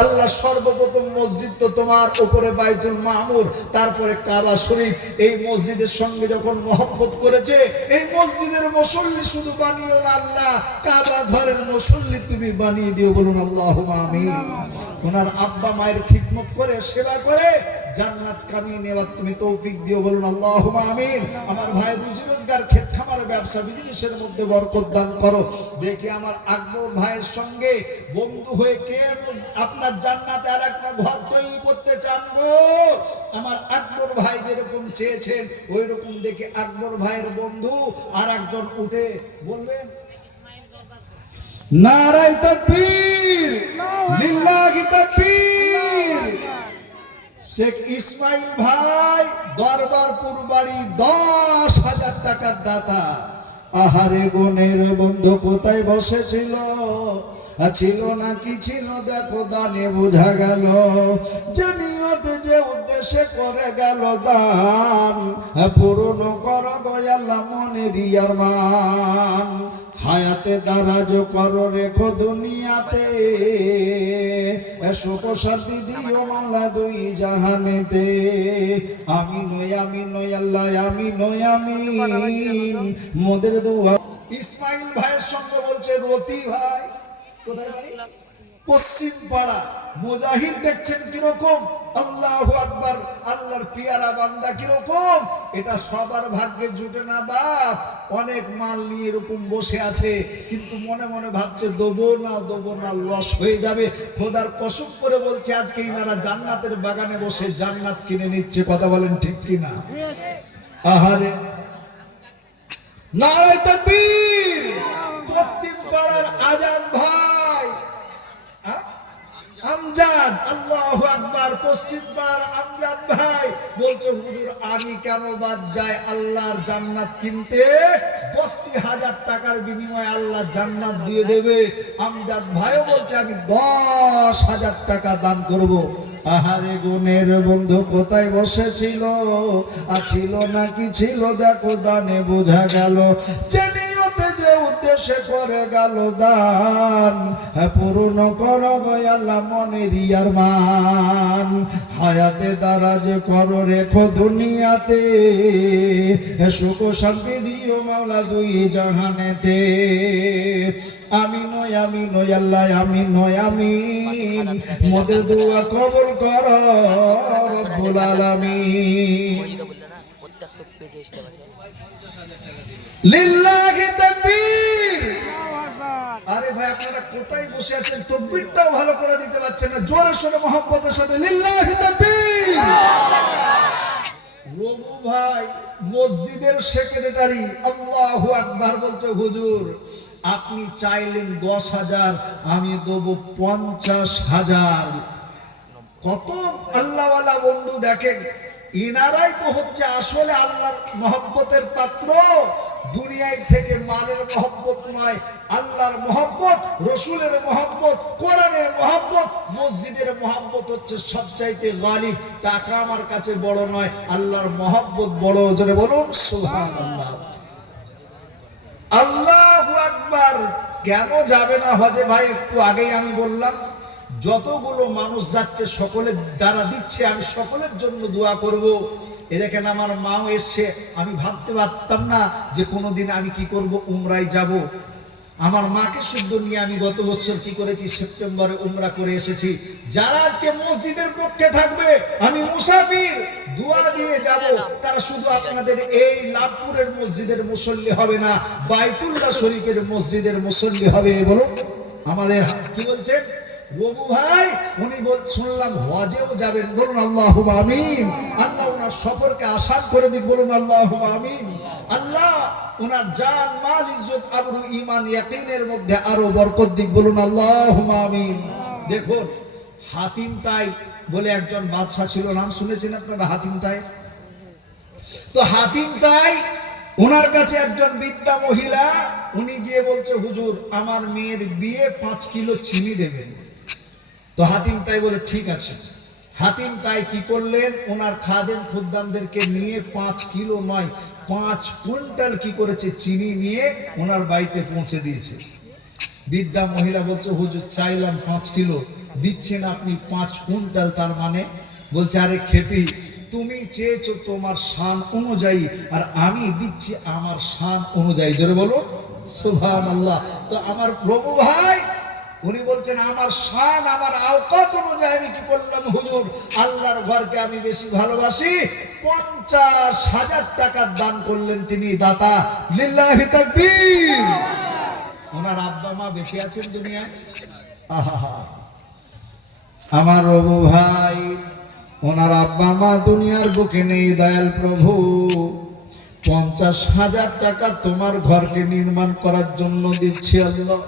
আল্লাহ সর্বপ্রথম মসজিদ তো তোমার উপরে বাইতুল মামুর, তারপরে কাবা শরীফ। এই মসজিদের সঙ্গে যখন মহব্বত করেছে, এই মসজিদের মুসল্লি শুধু বানিও না আল্লাহ, কাবা ঘরের মুসল্লি তুমি বানিয়ে দিও। বলুন আল্লাহুম্মা আমিন। ওনার আব্বা মায়ের খিদমত করে সেবা করে জান্নাত কামিয়ে নেওয়ার তুমি তৌফিক দিও। বলুন আল্লাহুম্মা আমিন। আমার ভাই রুজি রোজগার, ক্ষেত খামার, ব্যবসা বিজনেসের মধ্যে বরকত দান করো। দেখি আমার আকবর ভাইয়ের সঙ্গে বন্ধু হয়ে কে আপনার জান্নাতে আর একটা ঘর তৈরি করতে চান গো? আমার আকবর ভাই যেরকম চেয়েছেন ওই রকম দেখি আকবর ভাইয়ের বন্ধু আর একজন উঠে বলবেন নারায়ে তাকবীর, লিল্লাহি তাকবীর। শেখ ইসমাইল ভাই দরবারপুর বাড়ি, 10,000 টাকার দাতা। আহারে গনের বন্ধু কোথায় বসেছিল, ছিল না কি ছিল দেখো দানে বোঝা গেল। যে নিয়তে যে উদ্দেশ্যে করে গেল দান, পূরণ কর দয়াল্লাহ মনের আরমান। হায়াতে দারাজ করো রেখো দুনিয়াতে, সুখ শান্তি দিও মাওলা দুই জাহানেতে। আমিন আমিন আল্লাহ আমিন আমিন। মোদের দোয়া। ইসমাইল ভাইয়ের সঙ্গে বলছে রতি ভাই, কোথায় বাড়ি? পশ্চিম পাড়া। মুজাহিদ দেখছেন কিরকম, আল্লাহু আকবার, আল্লাহর পিয়ারা বান্দা কিরকম। এটা সবার ভাগ্যে জুটে না বাপ। অনেক মাল নিয়ে এরকম বসে আছে, কিন্তু মনে মনে ভাবছে দেবো না, লস হয়ে যাবে। খোদার কসম করে বলছে আজকে ইনারা জান্নাতের বাগানে বসে জান্নাত কিনে নিচ্ছে। কথা বলেন ঠিক কিনা? আহারে নারায়ে তাকবীর। পশ্চিম পাড়ার আজাদ ভাই, আমজাদ, আল্লাহু আকবার। পশ্চিম পাড়ার আমজাদ ভাই বলছে হুজুর আমি কেন বাদ যাই আল্লাহর জান্নাত কিনতে? 10,000 টাকার বিনিময়ে আল্লাহ জান্নাত দিয়ে দেবে। আমজাদ ভাইও বলছে আমি 10,000 টাকা দান করব। আহারে গুণের বন্ধু কোথায় বসেছিল, আছিল নাকি ছিল দেখো দানে বোঝা গেল। যে নিয়তে যে উদ্দেশ্যে করে গেল দান, পূরণ করো আল্লাহ মনের আরমান। হায়াতে দারাজ করো রেখো দুনিয়াতে, সুখ শান্তি দিও মাওলা দুই জাহানেতে। আমিন আমিন আল্লাহ আমিন আমিন। মোদের দোয়া কবুল করো রব্বুল আলামিন। লিল্লাহি তাকবীর। আরে ভাই আপনারা কোথায় বসে আছেন? তাকবীরটাও ভালো করে দিতে পারছেন না। জোরে সোরে মহব্বতের সাথে লিল্লাহি তাকবীর। রবু ভাই মসজিদের সেক্রেটারি, আল্লাহু আকবার, বলছে হুজুর আপনি চাইলেন 10,000, আমি দেবো 50,000। কত আল্লাহওয়ালা বন্ধু দেখেন, ইনারাই তো হচ্ছে আসলে আল্লাহর মহব্বতের পাত্র। দুনিয়ায় থেকে মালের মহব্বত নয়, আল্লাহর মহব্বত, রসুলের মহব্বত, কোরআনের মহব্বত, মসজিদের মহব্বত হচ্ছে সবচাইতে গালিব। টাকা আমার কাছে বড় নয়, আল্লাহর মহব্বত বড়। জোরে বলুন সুবহানাল্লাহ। আল্লাহু আকবার। কেন যাবে না হজে ভাই? একটু আগেই আমি বললাম যতগুলো মানুষ যাচ্ছে সকলের যারা দিচ্ছে আমি সকলের জন্য দোয়া করব। এ দেখেন আমার মাও এসছে, আমি ভাবতে পারতাম না যে কোনোদিন আমি কি করব, উমরায় যাব। আমার মাকে শুদ্ধ নিয়ে আমি গত বছর কি করেছি, সেপ্টেম্বরে উমরা করে এসেছি। যারা আজকে মসজিদের পক্ষে থাকবে, আমি মুসাফির, দোয়া দিয়ে যাব, তারা শুধু আপনাদের এই লাভপুরের মসজিদের মুসল্লি হবে না, বাইতুল্লাহ শরীফের মসজিদের মুসল্লি হবে। বলুন আমাদের কি বলছেন রবু ভাই? উনি শুনলাম হজেও যাবেন। বলুন আল্লাহুম্মা আমিন। আল্লাহ ওনার সফরকে আসান করে দিক। বলুন আল্লাহুম্মা আমিন। আল্লাহ ওনার জান মাল ইজ্জত আবরু ঈমান ইয়াকিনের মধ্যে আরো বরকত দিক। বলুন আল্লাহুম্মা আমিন। দেখুন হাতিম তাই বলে একজন বাদশা ছিল, নাম শুনেছেন আপনারা হাতিম তাই? তো হাতিম তাই ওনার কাছে একজন বৃদ্ধা মহিলা, উনি গিয়ে বলছে হুজুর আমার মেয়ের বিয়ে 5 কিলো চিনি দেবেন। তো হাতিম তাই বলে ঠিক আছে। হাতিম তাই কি করলেন, ওনার খাদেম খুদ্দামদেরকে নিয়ে 5 কিলো নয় 5 কুইন্টাল কি করেছে চিনি নিয়ে ওনার বাড়িতে পৌঁছে দিয়েছে। বৃদ্ধা মহিলা বলছে হুজুর চাইলাম 5 কিলো, দিচ্ছেন আপনি 5 কুইন্টাল, তার মানে বলছে আরে খেপি, তুমি চেয়েছো তোমার শান অনুযায়ী, আর আমি দিচ্ছি আমার শান অনুযায়ী। জোরে বলো সুবহানাল্লাহ। তো আমার প্রভু ভাই উনি বলছেন আমার শান আমার আওকাত অনুযায়ী আমি কি করলাম হুজুর, আল্লাহর ঘরকে আমি বেশি ভালোবাসি। 50,000 টাকার দান করলেন তিনি দাতা। লিল্লাহি তাকবীর। ওনার আব্বা মা বেঁচে আছেন দুনিয়ায়? আহা, আমার প্রভু ভাই ওনার আব্বা মা দুনিয়ার বুকে নেই। দয়াল প্রভু 50,000 টাকা তোমার ঘরকে নির্মাণ করার জন্য দিচ্ছি আল্লাহ।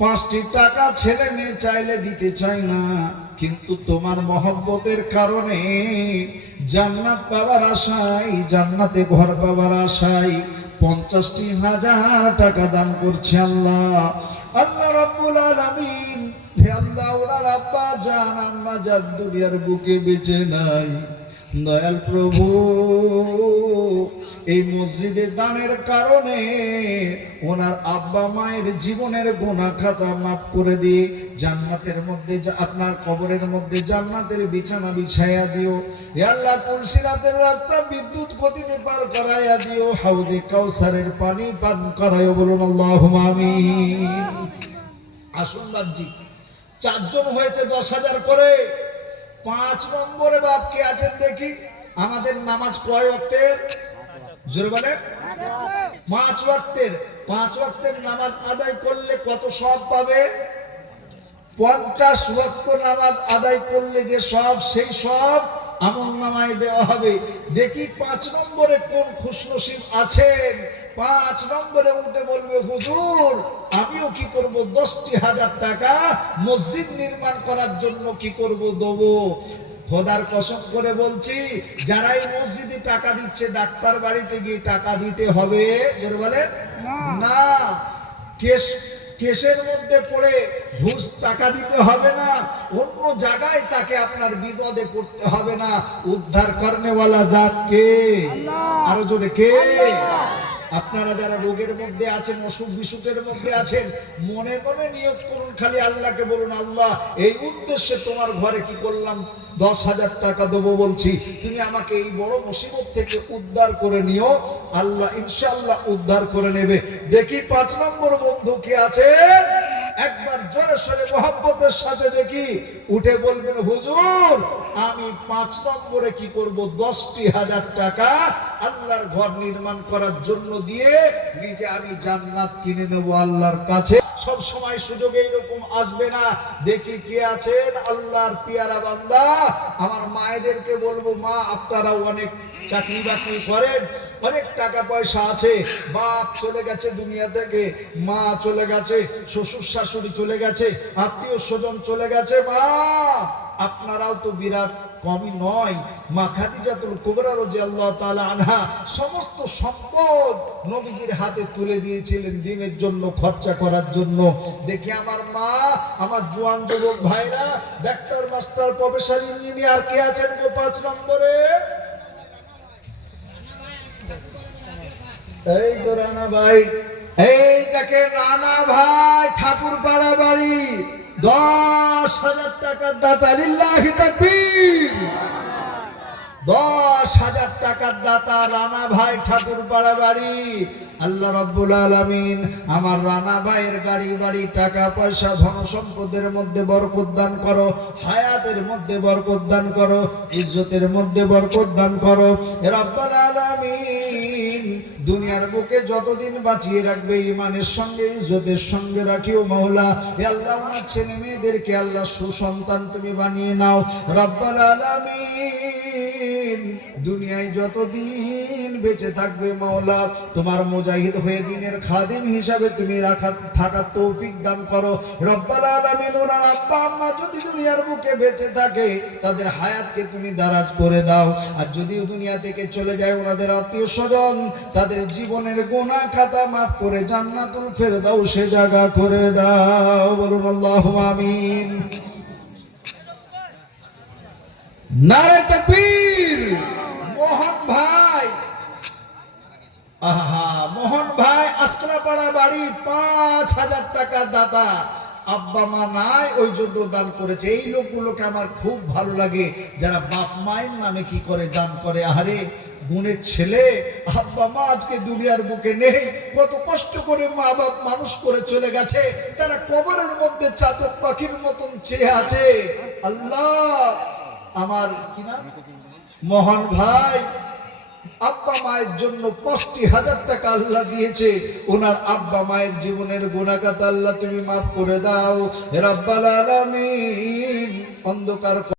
5টি টাকা ছেলে মেয়ে চাইলে দিতে চায় না, কিন্তু তোমার মহব্বতের কারণে জান্নাত পাওয়ার আশায়, জান্নাতে ঘর পাওয়ার আশায় 50,000 টাকা দান করছে আল্লাহ। আল্লাহ রাব্বুল আলামিন, হে আল্লাহ, ওনার আব্বা জান আম্মা জান দুনিয়ার বুকে বেঁচে নাই। দয়াল প্রভু এই মসজিদে দানের কারণে ওনার আব্বা মায়ের জীবনের গুনাহ খাতা মাফ করে দিয়ে জান্নাতের মধ্যে, আপনার কবরের মধ্যে জান্নাতের বিছানা বিছায়া দিও। হে আল্লাহ, পুলসিরাতের রাস্তা বিদ্যুৎ গতিতে পার করায়া দিও। হাউজে কাউসারের পানি পান করায়ও। বলুন আল্লাহুম্মা আমিন। আসুন বাপজি, 4 জন হয়েছে 10,000 করে। 5 নম্বরে বাপ কে আছেন দেখি? আমাদের নামাজ কয় ওয়াক্তের? জোরে বলেন। 5 ওয়াক্তের। 5 ওয়াক্তের নামাজ আদায় করলে কত সওয়াব পাবে? 50 ওয়াক্ত নামাজ আদায় করলে যে সব, সেই সব আমল নামায় দেওয়া হবে। দেখি 5 নম্বরে কোন খুশনসিব আছেন? 5 নম্বরে উঠে বলবে হুজুর আমিও কি করব, 10,000 টাকা মসজিদ নির্মাণ করার জন্য কি করব, দেবো। খোদার কসম করে বলছি, যারা এই মসজিদে টাকা দিচ্ছে, ডাক্তার বাড়িতে গিয়ে টাকা দিতে হবে? জোরে বলে না। কেসের মধ্যে পড়ে ঘুষ টাকা দিতে হবে না। অন্য জায়গায় তাকে আপনার বিপদে পড়তে হবে না। উদ্ধার করনেওয়ালা জাত কে? আরো জোরে কে? আপনারা যারা রোগের মধ্যে আছেন, অসুখ বিসুখের মধ্যে আছেন, মনে মনে নিয়ত করুন, খালি আল্লাহকে বলুন আল্লাহ এই উদ্দেশ্যে তোমার ঘরে কি করলাম, 10,000 টাকা দেবো বলছি, তুমি আমাকে এই বড় মুসিবত থেকে উদ্ধার করে নিও। আল্লাহ ইনশাআল্লাহ উদ্ধার করে নেবে। দেখি 5 নম্বর বন্ধু কে আছেন? একবার জোরে সোরে মোহাব্বতের সাথে দেখি উঠে বলবেন হুজুর আমি 5 নম্বরে কি করব, 10,000 টাকা আল্লাহর ঘর নির্মাণ করার জন্য দিয়ে নিজে আমি জান্নাত কিনে নেব আল্লাহর কাছে। সব সময় সুযোগ এইরকম আসবে না। দেখি কে আছেন আল্লাহর পিয়ারা বান্দা। আমার মায়েদেরকে বলবো, মা আপনারা অনেক চাকরি বাকরি করেন, অনেক টাকা পয়সা আছে, বাপ চলে গেছে দুনিয়া থেকে, মা চলে গেছে, শ্বশুর শাশুড়ি চলে গেছে, আত্মীয় স্বজন চলে গেছে, মা আপনারাও তো বিরাট কমই নয়। মা খাদিজাতুল কুবরা রাদিয়াল্লাহু তাআলা আনহা সমস্ত সম্পদ নবীজির হাতে তুলে দিয়েছিলেন দ্বীনের জন্য, খরচা করার জন্য। দেখি আমার মা, আমার জোয়ান যুবক ভাইরা, ডাক্তার মাস্টার প্রফেসর ইঞ্জিনিয়ার কে আছেন গো 5 নম্বরে? এই তো রানা ভাই, এই দেখেন রানা ভাই, ঠাকুরপাড়া বাড়ি, 10,000 টাকার দাতা। লিল্লাহি তাকবীর। 10,000 টাকার দাতা রানা ভাই, ঠাকুরপাড়া বাড়ি। আল্লাহ রাব্বুল আলামিন আমার রানা ভাইয়ের গাড়ি বাড়ি, টাকা পয়সা, ধন সম্পদের মধ্যে বরকত দান করো, হায়াতের মধ্যে বরকত দান করো, ইজ্জতের মধ্যে বরকত দান করো রাব্বুল আলামিন। দুনিয়ার বুকে যতদিন বাঁচিয়ে রাখবে ঈমানের সঙ্গে, ইজ্জতের সঙ্গে রাখিও মাওলা। হে আল্লাহ আমার ছেলে মেয়েদেরকে আল্লাহ সুসন্তান তুমি বানিয়ে নাও রাব্বুল আলামিন। দুনিয়ায় যতদিন বেঁচে থাকবে মাওলা, তোমার মুজাহিদ হয়ে দ্বীনের খাদিম হিসাবে তুমি থাকার তৌফিক দান করো রব্বুল আলামিন। ওনার আব্বা আম্মা যদি দুনিয়ার বুকে বেঁচে থাকে, তাদের হায়াতকে তুমি দারাজ করে দাও। আর যদি দুনিয়া থেকে চলে যায় ওনাদের আত্মীয় স্বজন, তাদের জীবনের গুনাহ খাতা মাফ করে জান্নাতুল ফেরদাউসে জায়গা করে দাও। বলুন আল্লাহুম্মা আমিন। নারে তাকবীর। মোহন ভাই, আহা মোহন ভাই, আসলাপাড়া বাড়ি, 5,000 টাকা দাতা। আব্বা মা নাই ওই জন্য দান করেছে। এই লোকগুলোকে আমার খুব ভালো লাগে, যারা বাপ মায়ের নামে কি করে দান করে। আহারে গুণের ছেলে, আব্বা মা আজকে দুনিয়ার বুকে নেই, কত কষ্ট করে মা বাপ মানুষ করে চলে গেছে, তারা কবরের মধ্যে চাতক পাখির মতন চেয়ে আছে। আল্লাহ, আমার কি নাম, মোহন ভাই আব্বা মায়ের জন্য 50,000 টাকা আল্লাহ দিয়েছে। ওনার আব্বা মায়ের জীবনের গুনাহগার আল্লাহ তুমি মাফ করে দাও হে রাব্বাল আলামিন। অন্ধকার